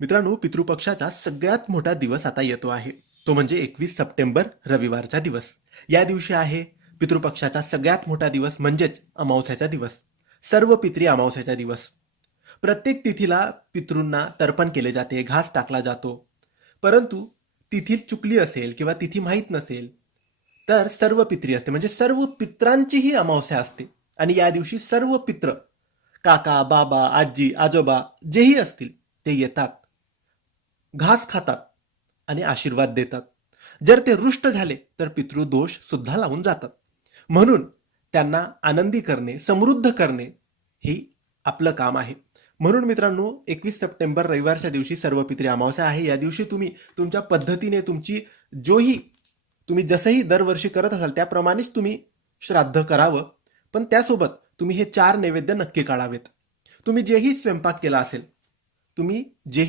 मित्रांनो, पितृपक्षाचा सगळ्यात मोठा दिवस आता येतो आहे. तो म्हणजे 21 सप्टेंबर रविवारचा दिवस. या दिवशी आहे पितृपक्षाचा सगळ्यात मोठा दिवस म्हणजेच अमावस्याचा दिवस. सर्व पितरी अमावस्याचा दिवस. प्रत्येक तिथीला पितृंना तर्पण केले जाते, घास टाकला जातो. परंतु तिथी चुकली असेल किंवा तिथी माहीत नसेल तर सर्व पित्री असते, म्हणजे सर्व पित्रांचीही अमावस्या असते. आणि या दिवशी सर्व पित्र, काका, बाबा, आजी, आजोबा जेही असतील ते येतात, घास खातात आणि आशीर्वाद देतात. जर ते रुष्ट झाले तर पितृदोष सुद्धा लावून जातात. म्हणून त्यांना आनंदी करणे, समृद्ध करणे ही आपलं काम आहे. म्हणून मित्रांनो, 21 सप्टेंबर रविवारच्या दिवशी सर्व पित्री अमावस्या आहे. या दिवशी तुम्ही तुमच्या पद्धतीने तुमची जोही तुम्ही जसंही दरवर्षी करत असाल त्याप्रमाणेच तुम्ही श्राद्ध करावं. पण त्यासोबत तुम्ही हे 4 नैवेद्य नक्की काढावेत. तुम्ही जेही स्वयंपाक केला असेल, तुम्ही जेही